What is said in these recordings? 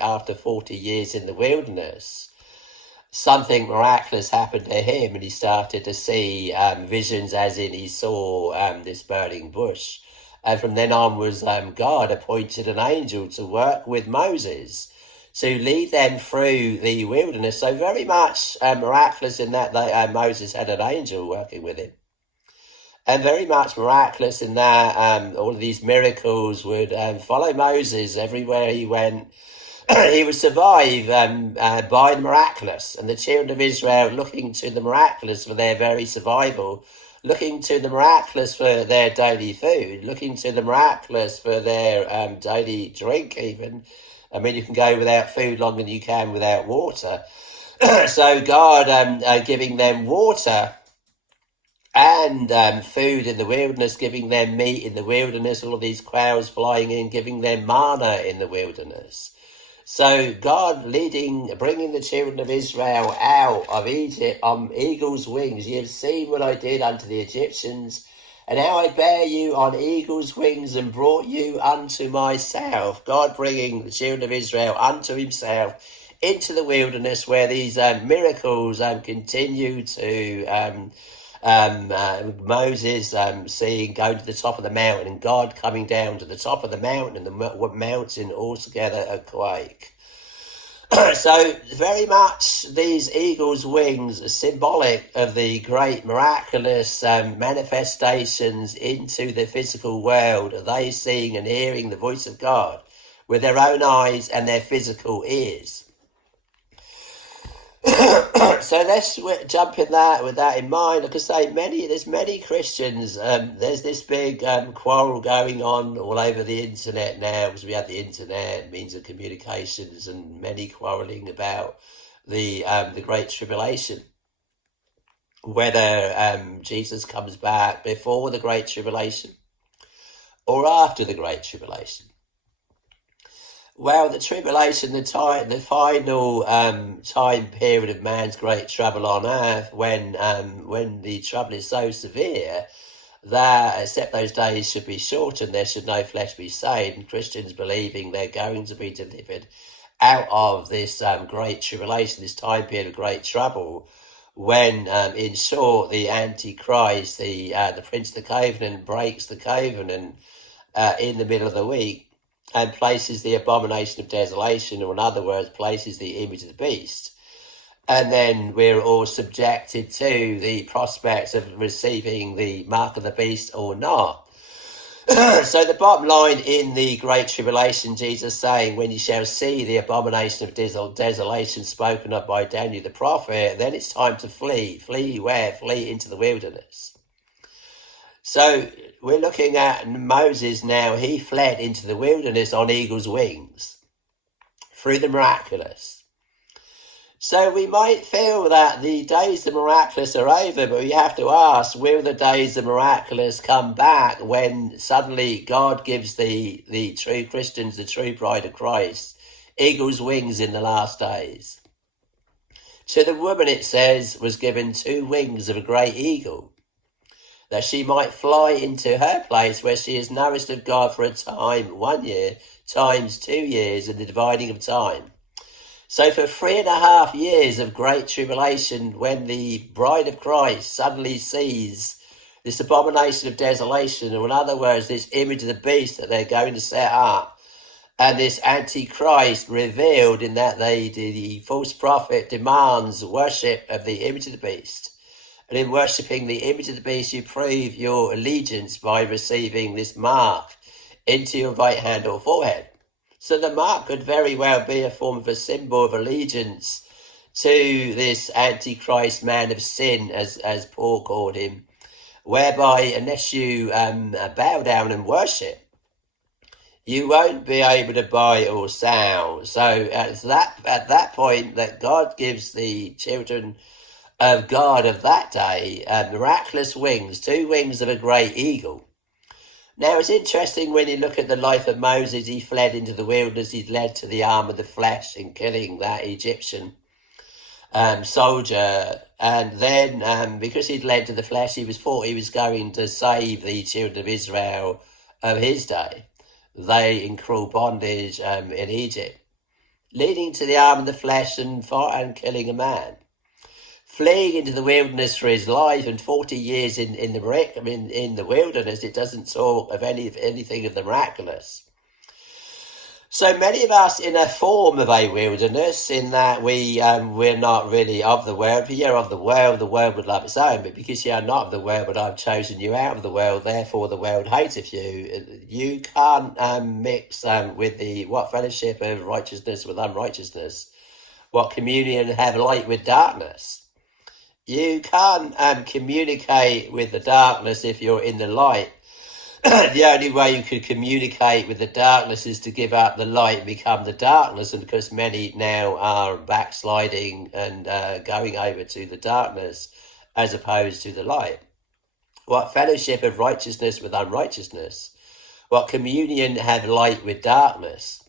after 40 years in the wilderness, something miraculous happened to him, and he started to see visions, as in he saw this burning bush. And from then onwards, God appointed an angel to work with Moses to lead them through the wilderness. So very much miraculous in that Moses had an angel working with him. And very much miraculous in that all of these miracles would follow Moses everywhere he went. He would survive by the miraculous, and the children of Israel looking to the miraculous for their very survival, looking to the miraculous for their daily food, looking to the miraculous for their daily drink even. I mean, you can go without food longer than you can without water. So God giving them water and food in the wilderness, giving them meat in the wilderness, all of these clouds flying in, giving them manna in the wilderness. So God bringing the children of Israel out of Egypt on eagle's wings. Ye have seen what I did unto the Egyptians, and how I bare you on eagle's wings and brought you unto myself. God bringing the children of Israel unto himself into the wilderness, where these miracles continue to Moses going to the top of the mountain, and God coming down to the top of the mountain, and the mountain altogether a quake. So very much these eagle's wings are symbolic of the great miraculous manifestations into the physical world. Are they seeing and hearing the voice of God with their own eyes and their physical ears? So let's jump in that with that in mind. Like I say, there's many Christians. There's this big quarrel going on all over the internet now, because we have the internet, means of communications, and many quarreling about the Great Tribulation, whether Jesus comes back before the Great Tribulation or after the Great Tribulation. Well, the tribulation, the final time period of man's great trouble on earth, when the trouble is so severe that, except those days should be shortened, there should no flesh be saved, and Christians believing they're going to be delivered out of this great tribulation, this time period of great trouble, when, in short, the Antichrist, the Prince of the Covenant, breaks the covenant in the middle of the week, and places the abomination of desolation, or in other words, places the image of the beast. And then we're all subjected to the prospects of receiving the mark of the beast or not. So the bottom line in the Great Tribulation, Jesus saying, when you shall see the abomination of desolation spoken of by Daniel the prophet, then it's time to flee. Flee where? Flee into the wilderness. So we're looking at Moses now. He fled into the wilderness on eagle's wings through the miraculous. So we might feel that the days of the miraculous are over, but we have to ask, will the days of the miraculous come back when suddenly God gives the true Christians, the true bride of Christ, eagle's wings in the last days? To the woman, it says, was given 2 wings of a great eagle, that she might fly into her place where she is nourished of God for a time, 1 year, times 2 years, in the dividing of time. So for 3.5 years of great tribulation, when the bride of Christ suddenly sees this abomination of desolation, or in other words, this image of the beast that they're going to set up, and this Antichrist revealed in that the false prophet demands worship of the image of the beast. And in worshipping the image of the beast, you prove your allegiance by receiving this mark into your right hand or forehead. So the mark could very well be a form of a symbol of allegiance to this Antichrist man of sin, as Paul called him, whereby unless you bow down and worship, you won't be able to buy or sell. So at that point, that God gives the children of God of that day miraculous wings, 2 wings of a great eagle. Now it's interesting when you look at the life of Moses. He fled into the wilderness. He's led to the arm of the flesh in killing that Egyptian soldier, and then because he'd led to the flesh, he thought he was going to save the children of Israel of his day. They in cruel bondage in Egypt. leading to the arm of the flesh and killing a man, fleeing into the wilderness for his life, and 40 years in the wilderness. It doesn't talk of anything of the miraculous. So many of us in a form of a wilderness, in that we're not really of the world. If you're of the world would love its own. But because you are not of the world, but I've chosen you out of the world, therefore the world hateth you. You can't mix with what fellowship of righteousness with unrighteousness? What communion have light with darkness? You can't communicate with the darkness if you're in the light. The only way you could communicate with the darkness is to give up the light and become the darkness. And because many now are backsliding and going over to the darkness as opposed to the light. What fellowship of righteousness with unrighteousness? What communion have light with darkness?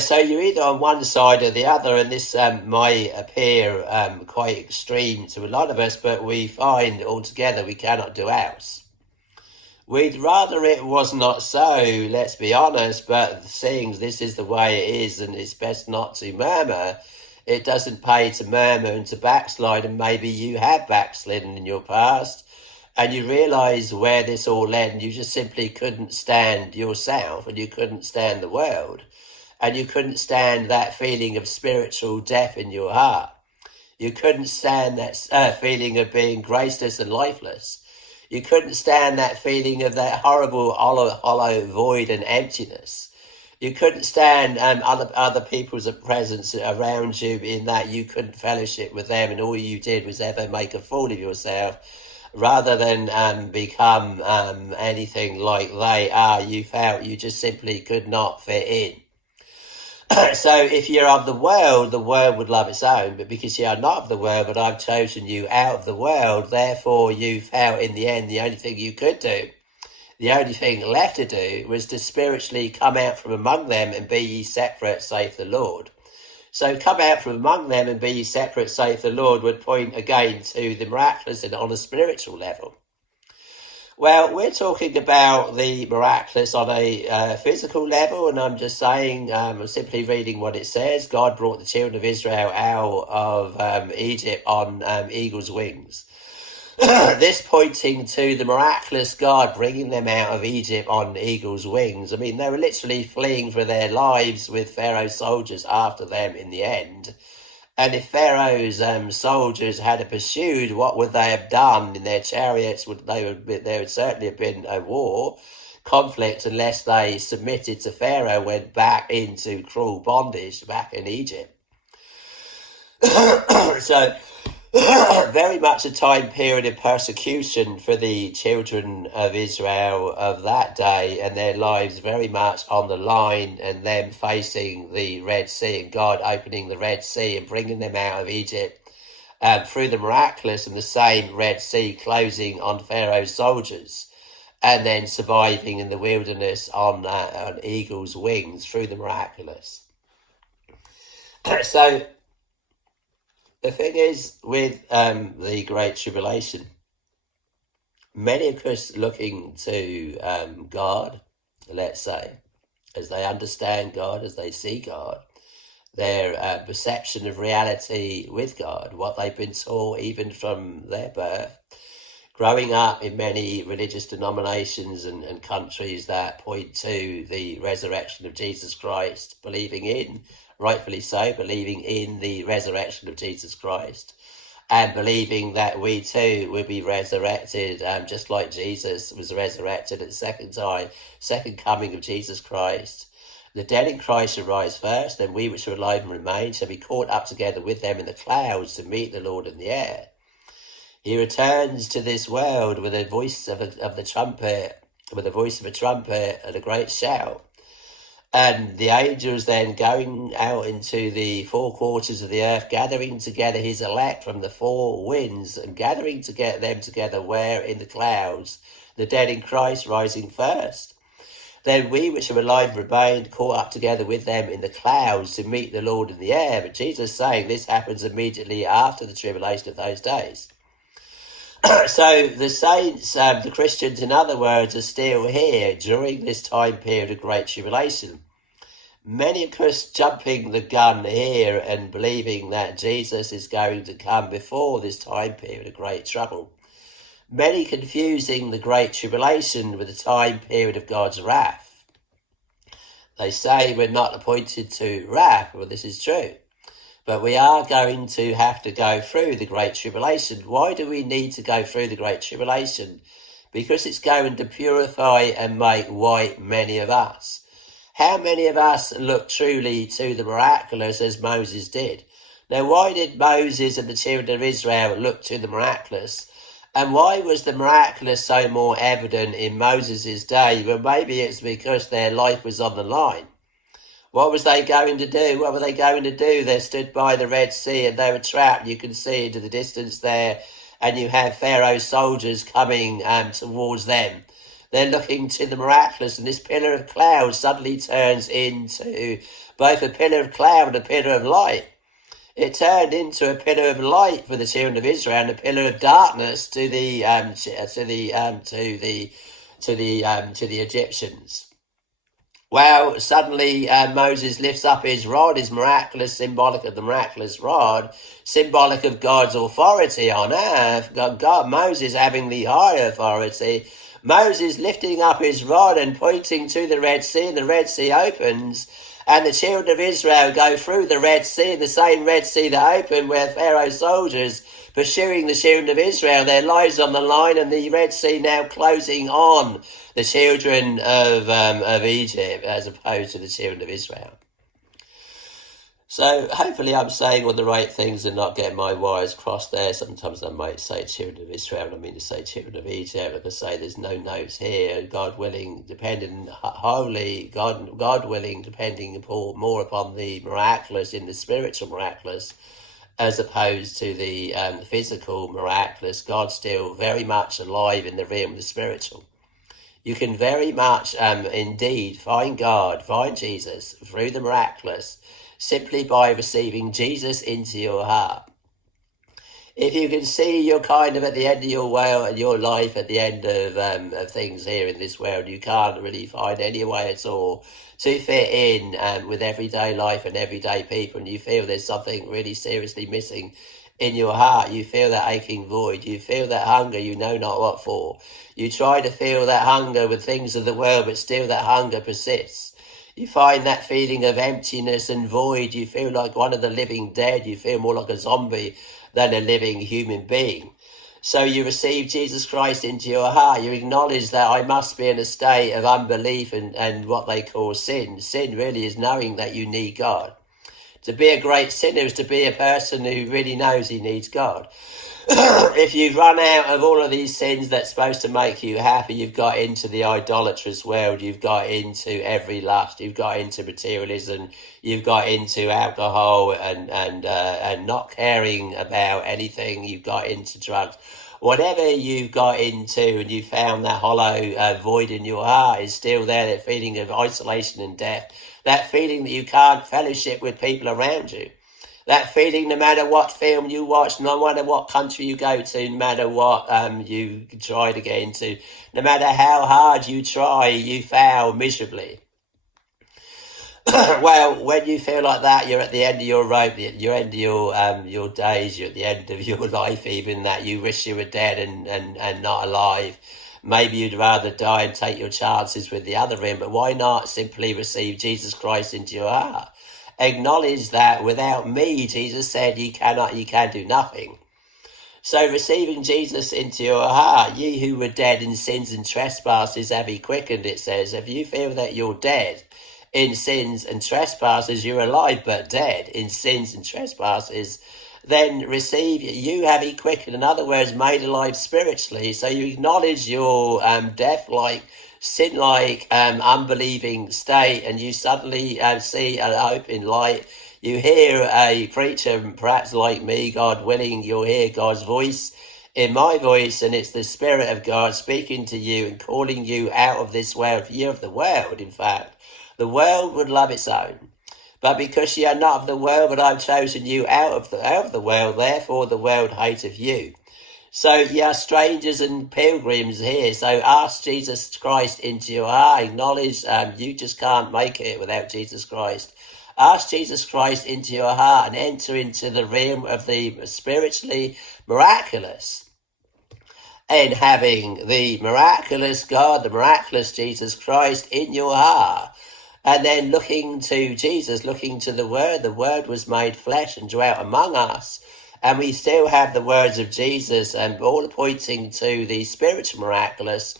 So you're either on one side or the other, and this might appear quite extreme to a lot of us, but we find altogether we cannot do else. We'd rather it was not so, let's be honest, but seeing this is the way it is and it's best not to murmur, it doesn't pay to murmur and to backslide, and maybe you have backslidden in your past and you realise where this all led, and you just simply couldn't stand yourself, and you couldn't stand the world, and you couldn't stand that feeling of spiritual death in your heart. You couldn't stand that feeling of being graceless and lifeless. You couldn't stand that feeling of that horrible hollow void and emptiness. You couldn't stand other people's presence around you, in that you couldn't fellowship with them, and all you did was ever make a fool of yourself. Rather than become anything like they are, you felt you just simply could not fit in. So if you're of the world would love its own. But because you are not of the world, but I've chosen you out of the world, therefore you felt in the end the only thing you could do, the only thing left to do, was to spiritually come out from among them and be ye separate, saith the Lord. So come out from among them and be ye separate, saith the Lord, would point again to the miraculous and on a spiritual level. Well, we're talking about the miraculous on a physical level, and I'm just saying, I'm simply reading what it says. God brought the children of Israel out of Egypt on eagle's wings. This pointing to the miraculous God bringing them out of Egypt on eagle's wings. I mean, they were literally fleeing for their lives with Pharaoh's soldiers after them in the end. And if Pharaoh's soldiers had pursued, what would they have done in their chariots? There would certainly have been a war, conflict, unless they submitted to Pharaoh, went back into cruel bondage back in Egypt. So very much a time period of persecution for the children of Israel of that day, and their lives very much on the line, and them facing the Red Sea, and God opening the Red Sea and bringing them out of Egypt through the miraculous, and the same Red Sea closing on Pharaoh's soldiers, and then surviving in the wilderness on eagle's wings through the miraculous. So the thing is, with the Great Tribulation, many of us looking to God, let's say, as they understand God, as they see God, their perception of reality with God, what they've been taught even from their birth, growing up in many religious denominations and countries that point to the resurrection of Jesus Christ, believing in, rightfully so, believing in the resurrection of Jesus Christ, and believing that we too will be resurrected, just like Jesus was resurrected at the second coming of Jesus Christ. The dead in Christ shall rise first, and we which are alive and remain shall be caught up together with them in the clouds to meet the Lord in the air. He returns to this world with a voice of the trumpet, with the voice of a trumpet and a great shout. And the angels then going out into the four quarters of the earth, gathering together his elect from the four winds, and gathering to get them together where? In the clouds, the dead in Christ rising first. Then we which are alive remained caught up together with them in the clouds to meet the Lord in the air. But Jesus saying this happens immediately after the tribulation of those days. So the saints, the Christians in other words, are still here during this time period of Great Tribulation. Many of us jumping the gun here and believing that Jesus is going to come before this time period of great trouble. Many confusing the great tribulation with the time period of God's wrath. They say we're not appointed to wrath. Well, this is true. But we are going to have to go through the great tribulation. Why do we need to go through the great tribulation? Because it's going to purify and make white many of us. How many of us look truly to the miraculous as Moses did? Now, why did Moses and the children of Israel look to the miraculous? And why was the miraculous so more evident in Moses' day? Well, maybe it's because their life was on the line. What was they going to do? What were they going to do? They stood by the Red Sea and they were trapped. You can see into the distance there, and you have Pharaoh's soldiers coming towards them. They're looking to the miraculous, and this pillar of cloud suddenly turns into both a pillar of cloud and a pillar of light. It turned into a pillar of light for the children of Israel and a pillar of darkness to the Egyptians. Well, suddenly Moses lifts up his rod, his miraculous, symbolic of the miraculous rod, symbolic of God's authority on earth. Moses having the higher authority. Moses lifting up his rod and pointing to the Red Sea, and the Red Sea opens, and the children of Israel go through the Red Sea, the same Red Sea that opened where Pharaoh's soldiers pursuing the children of Israel, their lives on the line, and the Red Sea now closing on the children of Egypt as opposed to the children of Israel. So hopefully I'm saying all the right things and not getting my wires crossed there. Sometimes I might say children of Israel, and I mean to say children of Egypt. Like I say, there's no notes here. God willing, depending wholly, God willing, depending more upon the miraculous in the spiritual miraculous, as opposed to the physical miraculous. God's still very much alive in the realm of the spiritual. You can very much indeed find God, find Jesus through the miraculous, simply by receiving Jesus into your heart. If you can see you're kind of at the end of your world and your life, at the end of things here in this world, you can't really find any way at all to fit in with everyday life and everyday people, and you feel there's something really seriously missing in your heart. You feel that aching void. You feel that hunger you know not what for. You try to feel that hunger with things of the world, but still that hunger persists. You find that feeling of emptiness and void. You feel like one of the living dead. You feel more like a zombie than a living human being. So you receive Jesus Christ into your heart. You acknowledge that I must be in a state of unbelief and what they call sin. Sin really is knowing that you need God. To be a great sinner is to be a person who really knows he needs God. If you've run out of all of these sins that's supposed to make you happy, you've got into the idolatrous world, you've got into every lust, you've got into materialism, you've got into alcohol and not caring about anything, you've got into drugs. Whatever you've got into and you found that hollow void in your heart is still there, that feeling of isolation and death, that feeling that you can't fellowship with people around you. That feeling, no matter what film you watch, no matter what country you go to, no matter what you try to get into, no matter how hard you try, you fail miserably. Well, when you feel like that, you're at the end of your rope, you're at the end of your days, you're at the end of your life, even that you wish you were dead and not alive. Maybe you'd rather die and take your chances with the other end, but why not simply receive Jesus Christ into your heart? Acknowledge that without me, Jesus said, you can do nothing. So receiving Jesus into your heart, ye who were dead in sins and trespasses have he quickened, it says. If you feel that you're dead in sins and trespasses, you're alive but dead in sins and trespasses, then receive, you have he quickened, in other words, made alive spiritually. So you acknowledge your death-like, sin-like, unbelieving state, and you suddenly see a hope in light. You hear a preacher, perhaps like me, God willing, you'll hear God's voice in my voice, and it's the Spirit of God speaking to you and calling you out of this world. You're of the world, in fact. The world would love its own. But because ye are not of the world, but I've chosen you out of the world, therefore the world hateth you. So you are strangers and pilgrims here. So ask Jesus Christ into your heart. Acknowledge you just can't make it without Jesus Christ. Ask Jesus Christ into your heart and enter into the realm of the spiritually miraculous. And having the miraculous God, the miraculous Jesus Christ in your heart. And then looking to Jesus, looking to the Word was made flesh and dwelt among us. And we still have the words of Jesus, and all pointing to the spiritual miraculous,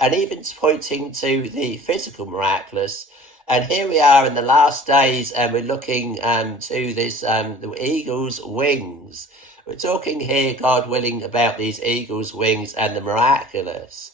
and even pointing to the physical miraculous. And here we are in the last days, and we're looking to this the eagle's wings. We're talking here, God willing, about these eagle's wings and the miraculous.